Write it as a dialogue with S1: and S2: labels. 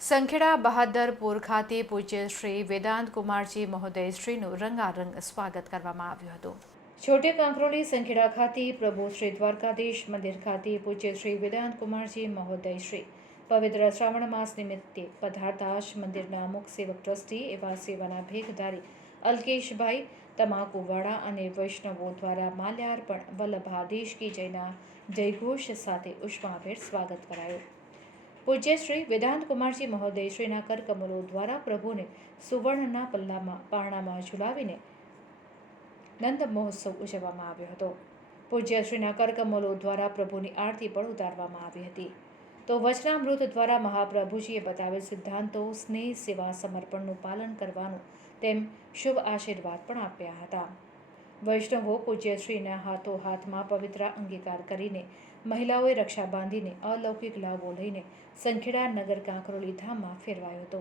S1: સંખેડા બહાદરપુર ખાતે પૂજ્ય શ્રી વેદાંત કુમારજી મહોદયશ્રીનું રંગારંગ સ્વાગત કરવામાં આવ્યું હતું. છોટે કાંકરોલી સંખેડા ખાતે પ્રભુ શ્રી દ્વારકાધીશ મંદિર ખાતે પૂજ્ય શ્રી વેદાંત કુમારજી મહોદય શ્રી પવિત્ર શ્રાવણ માસ નિમિત્તે પધારતા મંદિરના મુખ સેવક ટ્રસ્ટી એવા સેવાના ભેગધારી અલ્કેશભાઈ તમાકુવાળા અને વૈષ્ણવો દ્વારા માલ્યાર્પણ, વલ્લભાધીશ કી જયના જયઘોષ સાથે ઉષ્માભેર સ્વાગત કરાયું. પૂજ્ય શ્રી વેદાંત કુમારજી મહોદયશ્રીના કરકમલો દ્વારા પ્રભુને સુવર્ણના પલ્લામાં પારણામાં ઝુલાવીને નંદ મહોત્સવ ઉજવવામાં આવ્યો હતો. પૂજ્યશ્રીના કરકમલો દ્વારા પ્રભુની આરતી પણ ઉતારવામાં આવી હતી. તો વચનામૃત દ્વારા મહાપ્રભુજીએ બતાવેલ સિદ્ધાંતો, સ્નેહ, સેવા, સમર્પણનું પાલન કરવાનું તેમ શુભ આશીર્વાદ પણ આપ્યા હતા. વૈષ્ણવો પૂજ્ય શ્રીના હાથો હાથમાં પવિત્ર અંગીકાર કરીને મહિલાઓએ રક્ષા બાંધીને અલૌકિક લાભો લઈને સંખેડા નગર કાંકરોલી ધામમાં ફેરવાયો હતો.